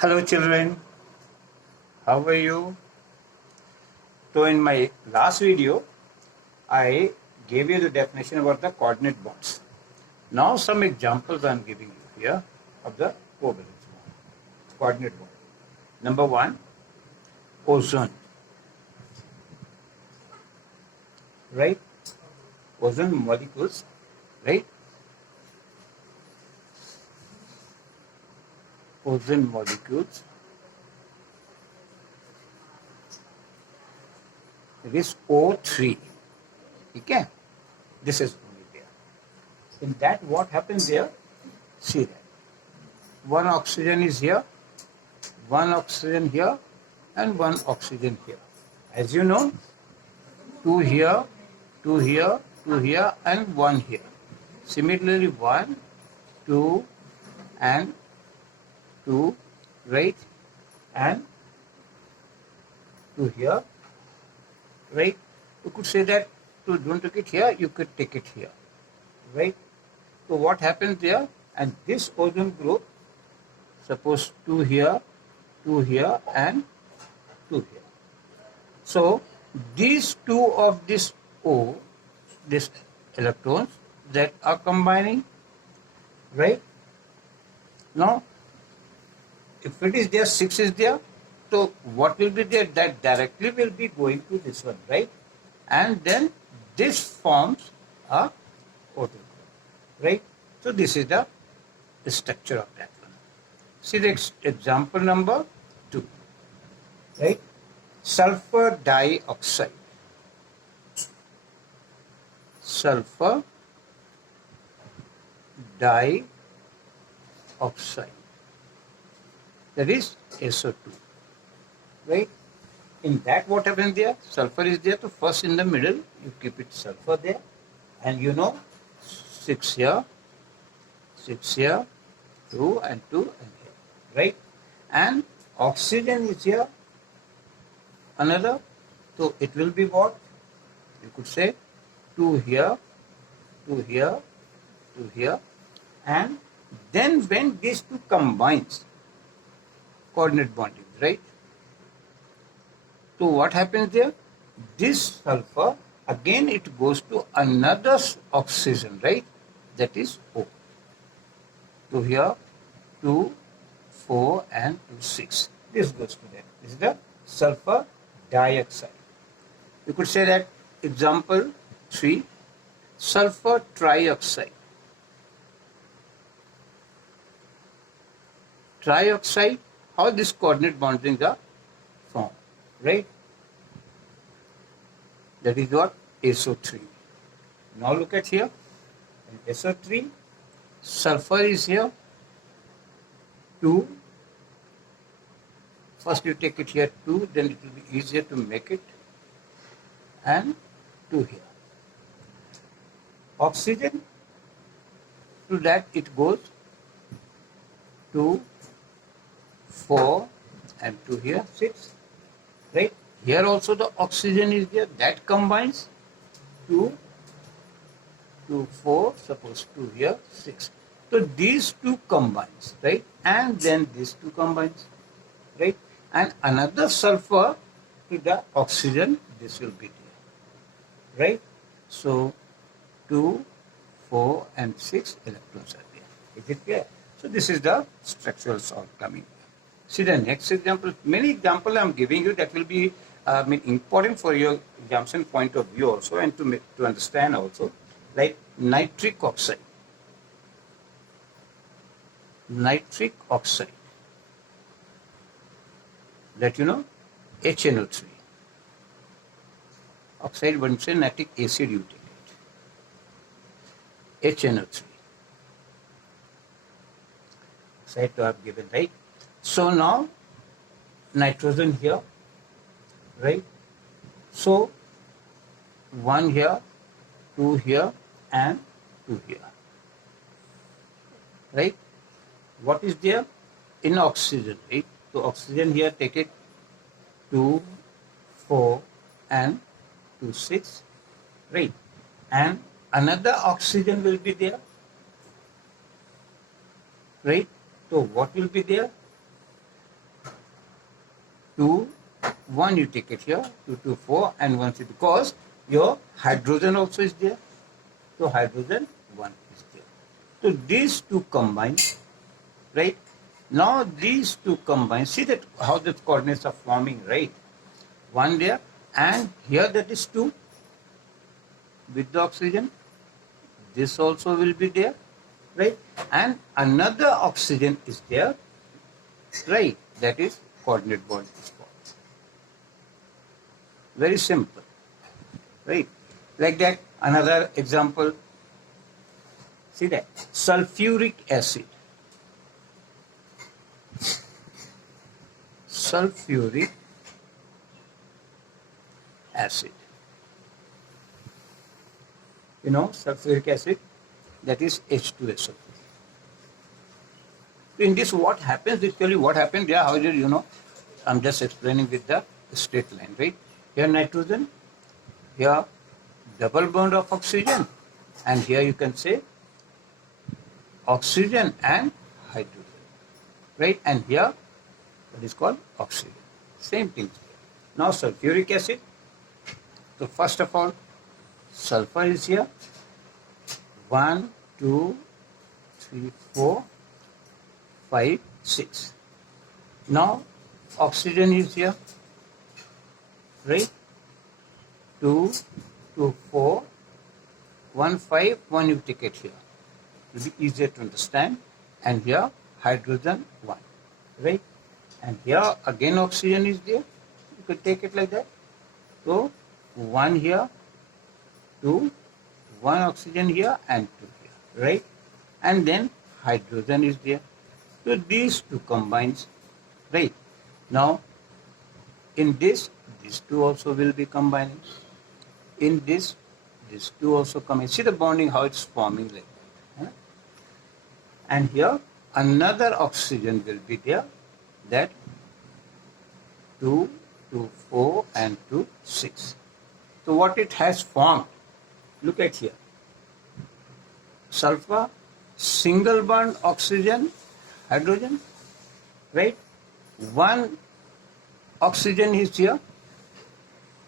Hello children, how are you? So in my last video, I gave you the definition about the coordinate bonds. Now some examples I am giving you here of the covalent bond, coordinate bond. Number one, ozone, right? Ozone molecules, right? Ozone molecules. It is O3. Okay? This is only there. In that, what happens there? See that. One oxygen is here, one oxygen here, and one oxygen here. As you know, two here, two here, two here, and one here. Similarly, one, two, and two, right? And two here, right? You could say that to don't take it here, you could take it here, right? So what happens there? And this ozone group, suppose two here, and two here. So these two of this O, this electrons that are combining, right? Now, if it is there, 6 is there, so what will be there? That directly will be going to this one, right? And then this forms a O2 group, right? So this is the structure of that one. See the example number 2, right? Sulfur dioxide. Sulfur dioxide. That is SO2, right? In that, what happens there? Sulfur is there, so first in the middle, you keep it sulfur there, and you know, 6 here, 2 and 2 and here, right? And oxygen is here, another, so it will be what? You could say 2 here, 2 here, 2 here, and then when these two combines, coordinate bonding, right? So what happens there? This sulfur, again it goes to another oxygen, right? That is O. So here 2, 4 and 2, 6. This goes to that. This is the sulfur dioxide. You could say that example 3, sulfur trioxide. Trioxide, how this coordinate bondings are formed, right? That is what? SO3. Now look at here. In SO3, sulfur is here, 2. First you take it here 2, then it will be easier to make it, and 2 here. Oxygen, to that it goes 2, 4 and 2 here, 6, right? Here also the oxygen is there, that combines 2, 2, 4, suppose 2 here, 6. So these two combines, right? And then these two combines, right? And another sulfur to the oxygen, this will be there, right? So 2, 4 and 6 electrons are there. Is it clear? So this is the structural salt coming. See the next example. Many examples I am giving you that will be important for your examination point of view also, and to understand also, like nitric oxide. Nitric oxide. That you know, HNO3. Oxide, one say nitric acid you take it. HNO3. Oxide to have given, right? So now, nitrogen here, right? So, 1 here, 2 here, and 2 here, right? What is there? In oxygen, right? So, oxygen here, take it 2, 4, and 2, 6, right? And another oxygen will be there, right? So, what will be there? 2, 1 you take it here, 2, 2, 4, and 1, 3, because your hydrogen also is there. So hydrogen 1 is there. So these two combine, right? Now these two combine, see that how the coordinates are forming, right? 1 there, and here that is 2 with the oxygen. This also will be there, right? And another oxygen is there, right? That is coordinate bond is formed. Very simple, right? Like that, another example. See that sulfuric acid. Sulfuric acid. You know, sulfuric acid, that is H2SO. In this, what happens, basically what happened there, how is it, you know, I'm just explaining with the straight line, right? Here nitrogen, here double bond of oxygen, and here you can say oxygen and hydrogen, right? And here, what is called oxygen. Same thing. Now sulfuric acid. So first of all, sulfur is here. 1, 2, 3, 4, 5, 6. Now oxygen is here, right? 2, 2, 4, 1, 5, 1 you take it here. It will be easier to understand. And here hydrogen 1, right? And here again oxygen is there. You could take it like that. So 1 here, 2, 1 oxygen here and 2 here, right? And then hydrogen is there. So these two combines, right? Now in this, these two also will be combining. In this, these two also combine. See the bonding, how it's forming like that. Huh? And here another oxygen will be there, that 2, 2, 4 and 2, 6. So what it has formed, look at here. Sulfur, single bond oxygen, hydrogen, right? 1 oxygen is here,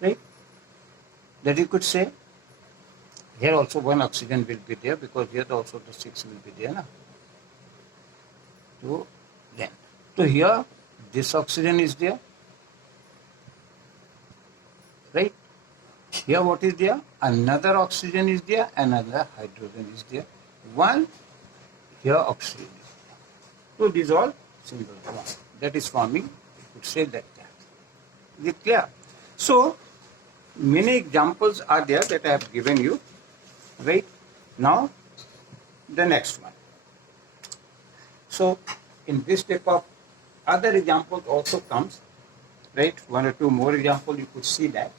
right? That you could say. Here also 1 oxygen will be there, because here also the 6 will be there. Na? So then, so here this oxygen is there, right? Here what is there? Another oxygen is there, another hydrogen is there. 1 here oxygen is there. So these all single bond. That is forming, you could say that. Is it clear? So many examples are there that I have given you, right? Now the next one. So in this type of other examples also comes, right? 1 or 2 more examples you could see that.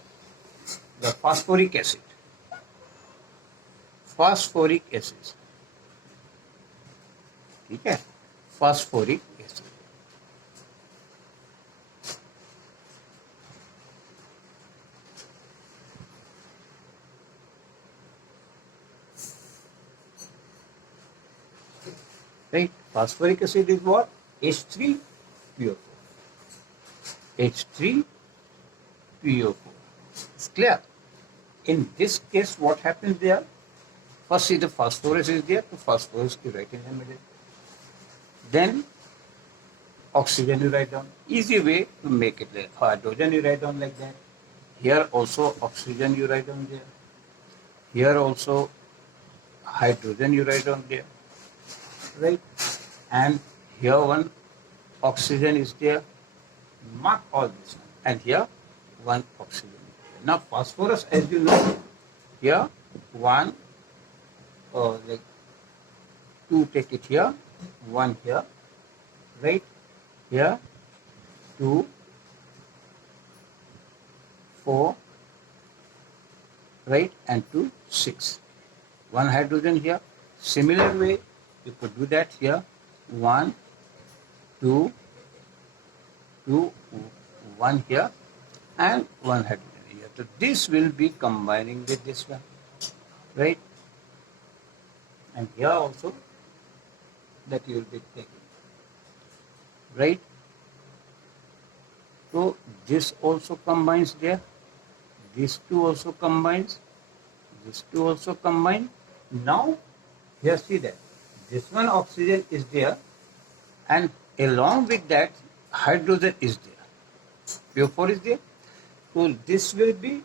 The phosphoric acid. Phosphoric acid. Okay? Phosphoric acid. Right? Phosphoric acid is what? H3PO4. H3PO4. It's clear? In this case, what happens there? First, see the phosphorus is there, so phosphorus you write in the middle. Then, oxygen you write down. Easy way to make it like hydrogen you write down like that. Here also oxygen you write down there. Here also hydrogen you write down there. Right? And here 1 oxygen is there. Mark all this. And here 1 oxygen. Now phosphorus, as you know, here 1, like 2 take it here, 1 here, right? Here 2, 4, right? And 2, 6. 1 hydrogen here. Similar way, you could do that here. 1, 2, 2, 1 here, and 1 hydrogen here. So this will be combining with this one, right? And here also that you will be taking, right? So this also combines there. These two also combines. These two also combine. Now here see that this one oxygen is there, and along with that hydrogen is there. PO4 is there. So this will be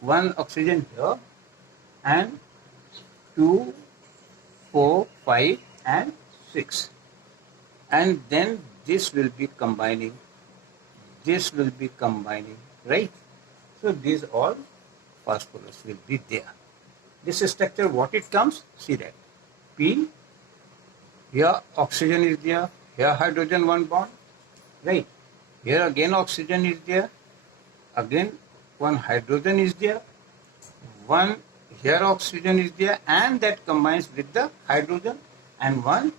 one oxygen here, and 2, 4, 5, and 6. And then this will be combining. This will be combining, right? So these all phosphorus will be there. This structure, what it comes, see that. P, here oxygen is there, here hydrogen one bond, right? Here again oxygen is there, again one hydrogen is there, one here oxygen is there, and that combines with the hydrogen, and one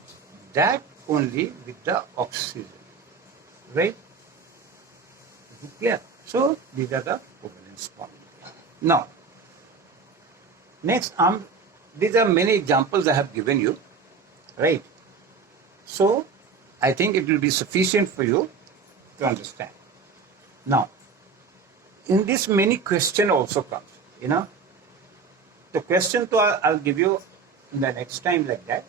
that only with the oxygen, right? Is it clear? So these are the covalence bonds. Now, next, these are many examples I have given you, right? So I think it will be sufficient for you to understand. Now, in this many question also comes, The question to I'll give you in the next time like that.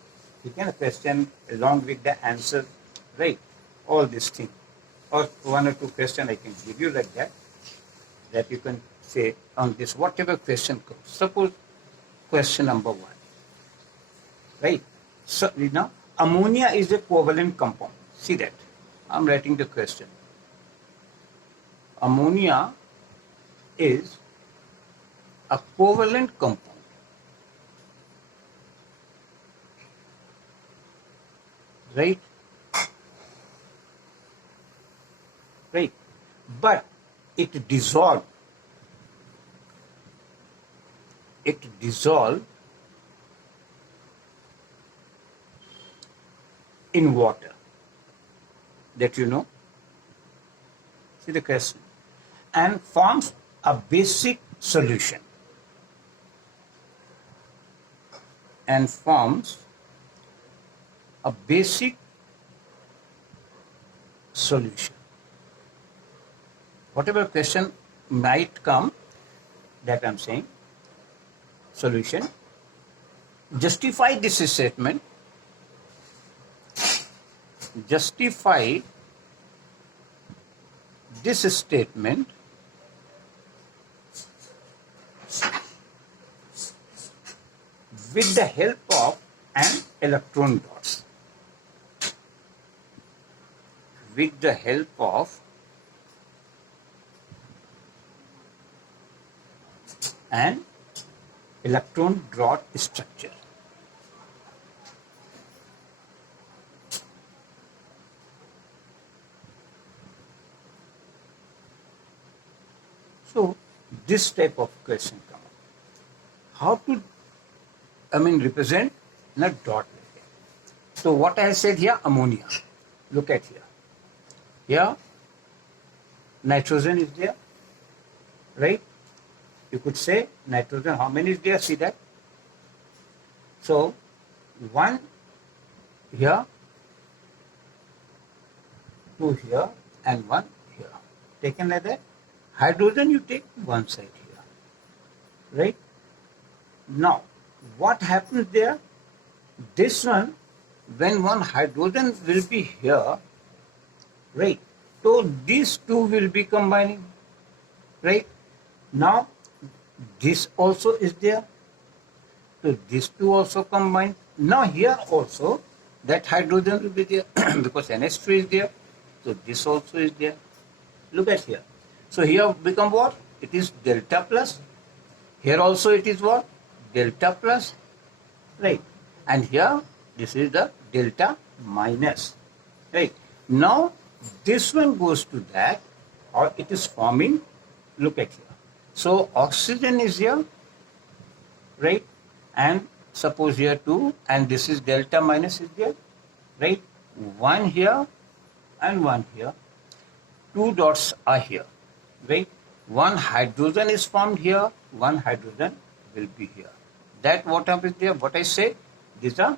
You can a question along with the answer, right? All these things. Or one or two questions I can give you like that. That you can say on this, whatever question comes. Suppose question number 1. Right? So now ammonia is a covalent compound. See that. I'm writing the question. Ammonia is a covalent compound. Right? Right. But it dissolves. It dissolves in water. That you know. See the question. And forms a basic solution. And forms a basic solution. Whatever question might come, that I'm saying, solution. Justify this statement. Justify this statement with the help of an electron dots. With the help of an electron dot structure. So this type of question comes. How to, represent in a dot. So what I said here, ammonia. Look at here. Here, nitrogen is there, right? You could say nitrogen, how many is there? See that? So, one here, two here, and one here. Taken like that. Hydrogen you take one side here, right? Now, what happens there? This one, when one hydrogen will be here, right? So these two will be combining, right? Now, this also is there. So these two also combine. Now here also, that hydrogen will be there because NH2 is there. So this also is there. Look at here. So here become what? It is delta plus. Here also it is what? Delta plus. Right. And here this is the delta minus. Right. Now this one goes to that, or it is forming. Look at here. So oxygen is here, right? And suppose here 2, and this is delta minus is there, right? One here and one here. Two dots are here, right? One hydrogen is formed here, one hydrogen will be here. That what happens there? What I say? These are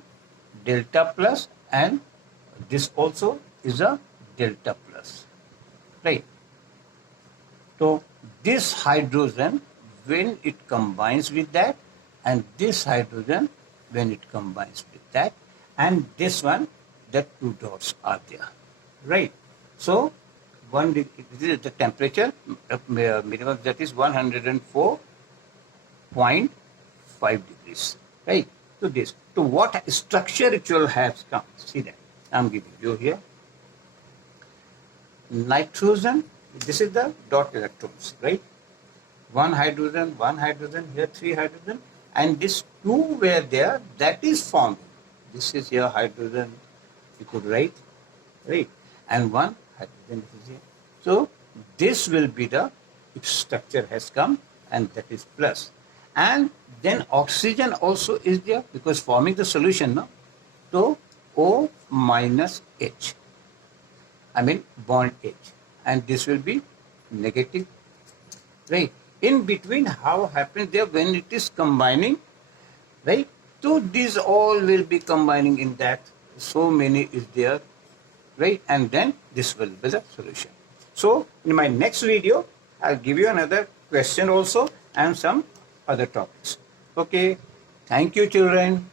delta plus, and this also is a delta plus. right? So this hydrogen, when it combines with that, and this hydrogen, when it combines with that, and this one, the two dots are there, right? So this is the temperature minimum, that is 104.5 degrees, right? So this, to what structure it will have come? See that I'm giving you here. Nitrogen, this is the dot electrons, right? One hydrogen, here three hydrogen, and this two were there, that is formed. This is here hydrogen, you could write, right? And one hydrogen is here. So this will be the structure has come, and that is plus. And then oxygen also is there, because forming the solution, no? So O minus H. I mean bond H, and this will be negative, right? In between, how happens there when it is combining, right? So these all will be combining in that. So many is there, right? And then this will be the solution. So in my next video, I'll give you another question also and some other topics. Okay. Thank you, children.